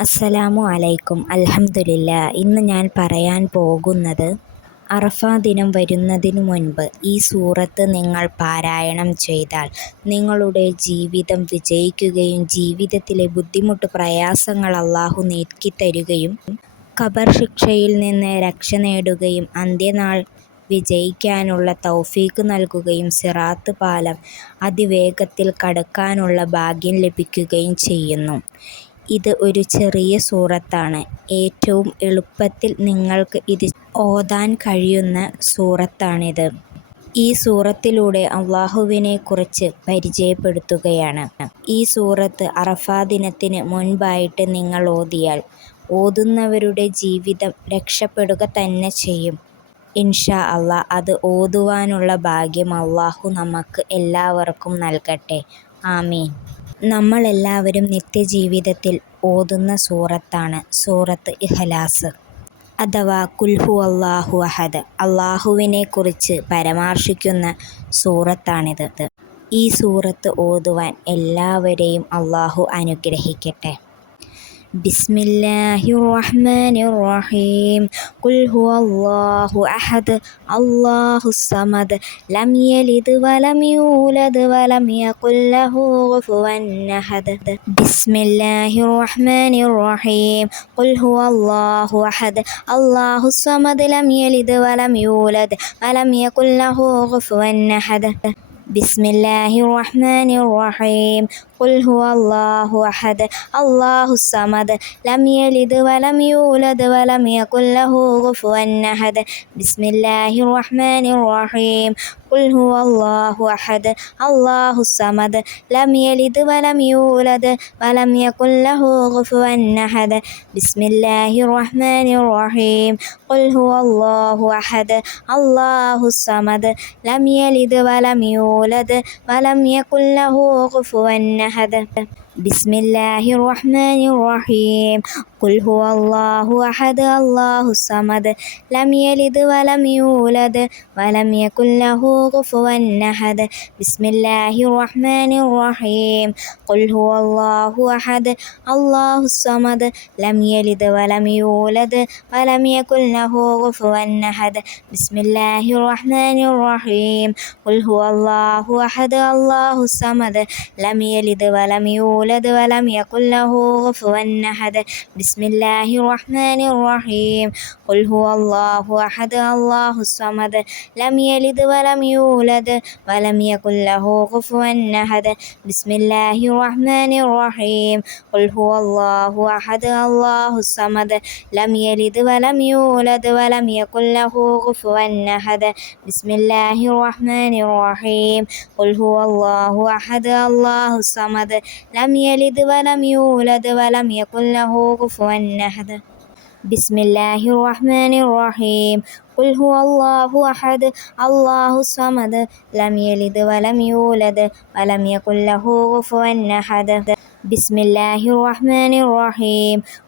അസ്സലാമു അലൈക്കും. അൽഹംദുലില്ലാ. ഇന്ന് ഞാൻ പറയാൻ പോകുന്നത്, അറഫാ ദിനം വരുന്നതിനു മുൻപ് ഈ സൂറത്ത് നിങ്ങൾ പാരായണം ചെയ്താൽ നിങ്ങളുടെ ജീവിതം വിജയിക്കുകയും ജീവിതത്തിലെ ബുദ്ധിമുട്ട് പ്രയാസങ്ങൾ അല്ലാഹു നീക്കിത്തരുകയും ഖബർ ശിക്ഷയിൽ നിന്ന് രക്ഷ നേടുകയും അന്ത്യനാൾ വിജയിക്കാനുള്ള തൗഫീക്ക് നൽകുകയും സിറാത്ത് പാലം അതിവേഗത്തിൽ കടക്കാനുള്ള ഭാഗ്യം ലഭിക്കുകയും ചെയ്യുന്നു. ഇത് ഒരു ചെറിയ സൂറത്താണ്. ഏറ്റവും എളുപ്പത്തിൽ നിങ്ങൾക്ക് ഇത് ഓതാൻ കഴിയുന്ന സൂറത്താണിത്. ഈ സൂറത്തിലൂടെ അല്ലാഹുവിനെക്കുറിച്ച് പരിചയപ്പെടുത്തുകയാണ്. ഈ സൂറത്ത് അറഫാ ദിനത്തിന് മുൻപായിട്ട് നിങ്ങൾ ഓതിയാൽ ഓതുന്നവരുടെ ജീവിതം രക്ഷപ്പെടുക തന്നെ ചെയ്യും. ഇൻഷാ അല്ലാഹ്. അത് ഓതുവാനുള്ള ഭാഗ്യം അല്ലാഹു നമുക്ക് എല്ലാവർക്കും നൽകട്ടെ. ആമീൻ. നമ്മളെല്ലാവരും നിത്യജീവിതത്തിൽ ഓതുന്ന സൂറത്താണ് സൂറത്ത് ഇഖ്ലാസ് അഥവാ ഖുൽ ഹുവല്ലാഹു അഹദ്. അല്ലാഹുവിനെക്കുറിച്ച് പരാമർശിക്കുന്ന സൂറത്താണിത്. ഈ സൂറത്ത് ഓതുവാൻ എല്ലാവരെയും അല്ലാഹു അനുഗ്രഹിക്കട്ടെ. ബിസ്മില്ലാഹിർ റഹ്മാനിർ റഹീം. ഖുൽ ഹുവല്ലാഹു അഹദ് അല്ലാഹുസ് സമദ് ലം യലിദ് വലം യൂലദ് വലം യകുൽ ലഹു കുഫുവൻ അഹദ്. ബിസ്മില്ലാഹിർ റഹ്മാനിർ റഹീം. ഖുൽ ഹുവല്ലാഹു അഹദ് അല്ലാഹുസ് സമദ് ലം യലിദ് വലം യൂലദ് വലം യകുൽ ലഹു കുഫുവൻ അഹദ്. ബിസ്മില്ലാഹിർ റഹ്മാനിർ റഹീം. ഖുൽ ഹുവല്ലാഹു അഹദ് അല്ലാഹുസ് സമദ് ലം യലിദ് വലം യൂലദ് വലം യകുൽ ലഹു കുഫുവൻ അഹദ്. ബിസ്മില്ലാഹിർ റഹ്മാനിർ റഹീം. ഖുൽ ഹുവല്ലാഹു അഹദ് അല്ലാഹുസ് സമദ് ലം യലിദ് വലം യൂലദ് വലം യകുൽ ലഹു കുഫുവൻ അഹദ്. ബിസ്മില്ലാഹിർ റഹ്മാനിർ റഹീം. ഖുൽ ഹുവല്ലാഹു അഹദ് അല്ലാഹുസ് സമദ് ലം യലിദ് വലം യൂലദ് വലം യകുൽ ലഹു കുഫുവൻ അഹദ്. ബിസ്മില്ലാഹിർ റഹ്മാനിർ റഹീം. ഖുൽ ഹുവല്ലാഹു അഹദ് അല്ലാഹുസ് സമദ് ലം യലിദ് വലം യൂലദ് വലം യകുൽ ലഹു കുഫുവൻ അഹദ്. ബിസ്മില്ലാഹിർ റഹ്മാനിർ റഹീം. ഖുൽ ഹുവല്ലാഹു അഹദ് അല്ലാഹുസ് സമദ് ലം യലിദ് വലം യൂലദ് വലം യകുൽ ലഹു കുഫുവൻ അഹദ്. ബിസ്മില്ലാഹിർ റഹ്മാനിർ റഹീം. ഖുൽ ഹുവല്ലാഹു അഹദ് അല്ലാഹുസ് സമദ് ലം യലിദ് വലം യൂലദ് വലം യകുൽ ലഹു കുഫുവൻ അഹദ്. ബിസ്മില്ലാഹിർ റഹ്മാനിർ റഹീം. ഖുൽ ഹുവല്ലാഹു അഹദ് അല്ലാഹുസ് സമദ് ലം യലിദ് വലം യൂലദ് വലം യകുൽ ലഹു കുഫുവൻ അഹദ്. ബിസ്മില്ലാഹിർ റഹ്മാനിർ റഹീം. ഖുൽ ഹുവല്ലാഹു അഹദ് അല്ലാഹുസ് സമദ് ലം യലിദ് വലം യൂലദ് വലം യകുൽ ലഹു കുഫുവൻ അഹദ്. ബിസ്മില്ലാഹിർ റഹ്മാനിർ റഹീം. ഖുൽ ഹുവല്ലാഹു അഹദ് അല്ലാഹുസ് സമദ് ലം യലിദ് വലം യൂലദ് വലം യകുൽ ലഹു കുഫുവൻ അഹദ്. ബിസ്മില്ലാഹിർ റഹ്മാനിർ റഹീം. ഖുൽ ഹുവല്ലാഹു അഹദ് അല്ലാഹുസ് സമദ് ലം യലിദ് വലം യൂലദ് വലം യകുൽ ലഹു കുഫുവൻ അഹദ്. ബിസ്മില്ലാഹിർ റഹ്മാനിർ റഹീം.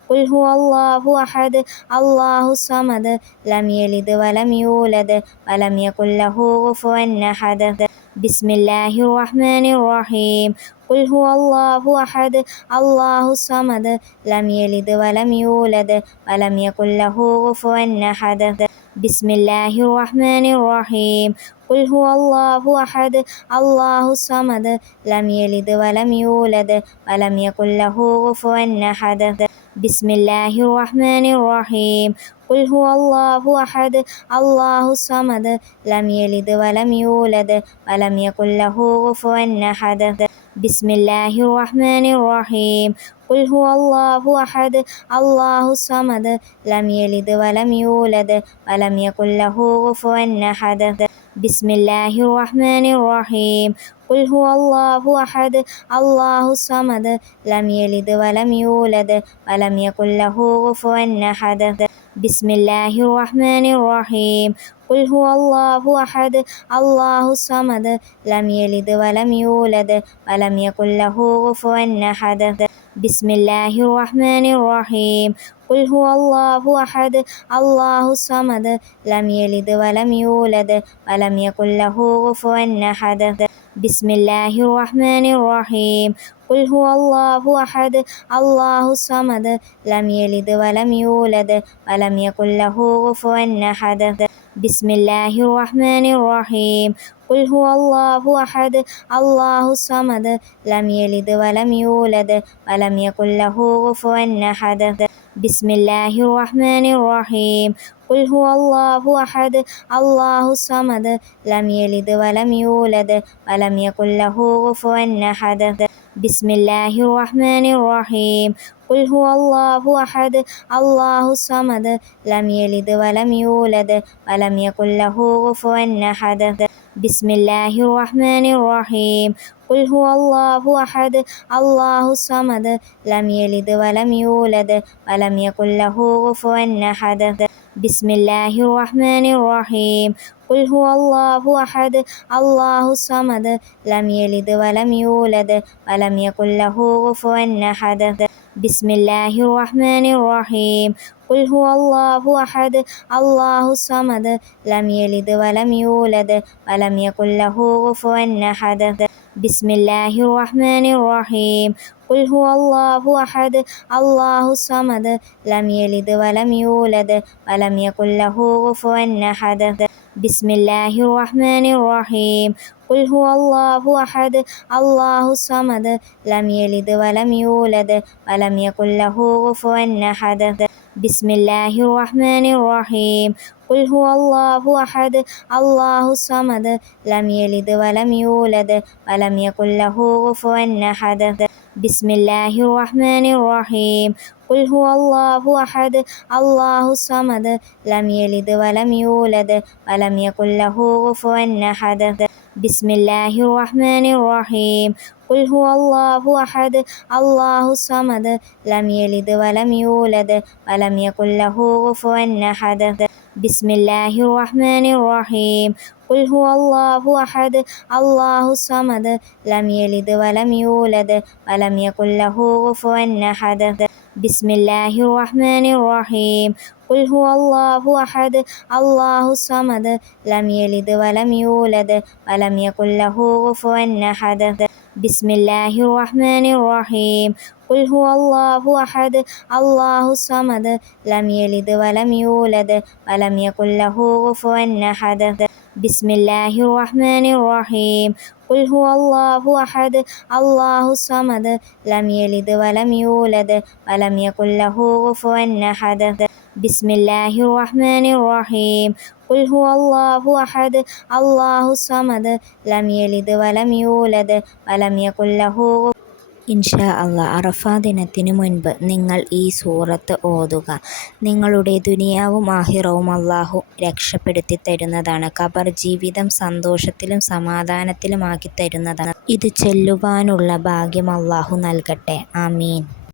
ഖുൽ ഹുവല്ലാഹു അഹദ് അല്ലാഹുസ് സമദ് ലം യലിദ് വലം യൂലദ് വലം യകുൽ ലഹു കുഫുവൻ അഹദ്. ബിസ്മില്ലാഹിർ റഹ്മാനിർ റഹീം. ഖുൽ ഹുവല്ലാഹു അഹദ് അല്ലാഹുസ് സമദ് ലം യലിദ് വലം യൂലദ് വലം യകുൽ ലഹു കുഫുവൻ അഹദ്. ബിസ്മില്ലാഹിർ റഹ്മാനിർ റഹീം. ഖുൽ ഹുവല്ലാഹു അഹദ് അല്ലാഹുസ് സമദ് ലം യലിദ് വലം യൂലദ് വലം യകുൽ ലഹു കുഫുവൻ അഹദ്. ബിസ്മില്ലാഹിർ റഹ്മാനിർ റഹീം. ഖുൽ ഹുവല്ലാഹു അഹദ് അല്ലാഹുസ് സമദ് ലം യലിദ് വലം യൂലദ് വലം യകുൽ ലഹു കുഫുവൻ അഹദ്. ബിസ്മില്ലാഹിർ റഹ്മാനിർ റഹീം. ഖുൽ ഹുവല്ലാഹു അഹദ് അല്ലാഹുസ് സമദ് ലം യലിദ് വലം യൂലദ് വലം യകുൽ ലഹു കുഫുവൻ അഹദ്. ബിസ്മില്ലാഹിർ റഹ്മാനിർ റഹീം. ഖുൽ ഹുവല്ലാഹു അഹദ് അല്ലാഹുസ് സമദ് ലം യലിദ് വലം യൂലദ് വലം യകുൽ ലഹു കുഫുവൻ അഹദ്. ബിസ്മില്ലാഹിർ റഹ്മാനിർ റഹീം. ഖുൽ ഹുവല്ലാഹു അഹദ് അല്ലാഹുസ് സമദ് ലം യലിദ് വലം യൂലദ് വലം യകുൽ ലഹു കുഫുവൻ അഹദ്. ബിസ്മില്ലാഹിർ റഹ്മാനിർ റഹീം. ഖുൽ ഹുവല്ലാഹു അഹദ് അല്ലാഹുസ് സമദ് ലം യലിദ് വലം യൂലദ് വലം യകുൽ ലഹു കുഫുവൻ അഹദ്. ബിസ്മില്ലാഹിർ റഹ്മാനിർ റഹീം. قل هو الله أحد الله الصمد لم يلد ولم يولد ولم يكن له كفوا أحد بسم الله الرحمن الرحيم قل هو الله أحد الله الصمد لم يلد ولم يولد ولم يكن له كفوا أحد بسم الله الرحمن الرحيم قل هو الله أحد الله الصمد لم يلد ولم يولد ولم يكن له كفوا أحد بسم الله الرحمن الرحيم قل هو الله أحد الله الصمد لم يلد ولم يولد ولم يكن له كفوا أحد بسم الله الرحمن الرحيم قل هو الله أحد الله الصمد لم يلد ولم يولد ولم يكن له كفوا أحد بسم الله الرحمن الرحيم قل هو الله أحد الله الصمد لم يلد ولم يولد ولم يكن له كفوا أحد بسم الله الرحمن الرحيم قل هو الله أحد الله الصمد لم يلد ولم يولد ولم يكن له كفوا أحد بسم الله الرحمن الرحيم قل هو الله أحد الله الصمد لم يلد ولم يولد ولم يكن له كفوا أحد بسم الله الرحمن الرحيم قل هو الله أحد الله الصمد لم يلد ولم يولد ولم يكن له كفوا أحد بسم الله الرحمن الرحيم قل هو الله أحد الله الصمد لم يلد ولم يولد ولم يكن له كفوا أحد بسم الله الرحمن الرحيم قل هو الله أحد الله الصمد لم يلد ولم يولد ولم يكن له كفوا أحد بسم الله الرحمن الرحيم قل هو الله أحد الله الصمد لم يلد ولم يولد ولم يكن له كفوا أحد بسم الله الرحمن الرحيم قل هو الله أحد الله الصمد لم يلد ولم يولد ولم يكن له كفوا أحد بسم الله الرحمن الرحيم قل هو الله أحد الله الصمد لم يلد ولم يولد ولم يكن له كفوا أحد بسم الله الرحمن الرحيم قل هو الله أحد الله الصمد لم يلد ولم يولد ولم يكن له كفوا أحد بسم الله الرحمن الرحيم قل هو الله أحد الله الصمد لم يلد ولم يولد ولم يكن له كفوا أحد بسم الله الرحمن الرحيم قل هو الله أحد الله الصمد لم يلد ولم يولد ولم يكن له ഇൻഷാ അല്ലാ അറഫാ ദിനത്തിന് മുൻപ് നിങ്ങൾ ഈ സൂറത്ത് ഓതുക. നിങ്ങളുടെ ദുനിയാവും ആഹിറവും അല്ലാഹു രക്ഷപ്പെടുത്തി തരുന്നതാണ്. ഖബർ ജീവിതം സന്തോഷത്തിലും സമാധാനത്തിലുമാക്കി തരുന്നതാണ്. ഇത് ചൊല്ലുവാനുള്ള ഭാഗ്യം അല്ലാഹു നൽകട്ടെ. ആമീൻ.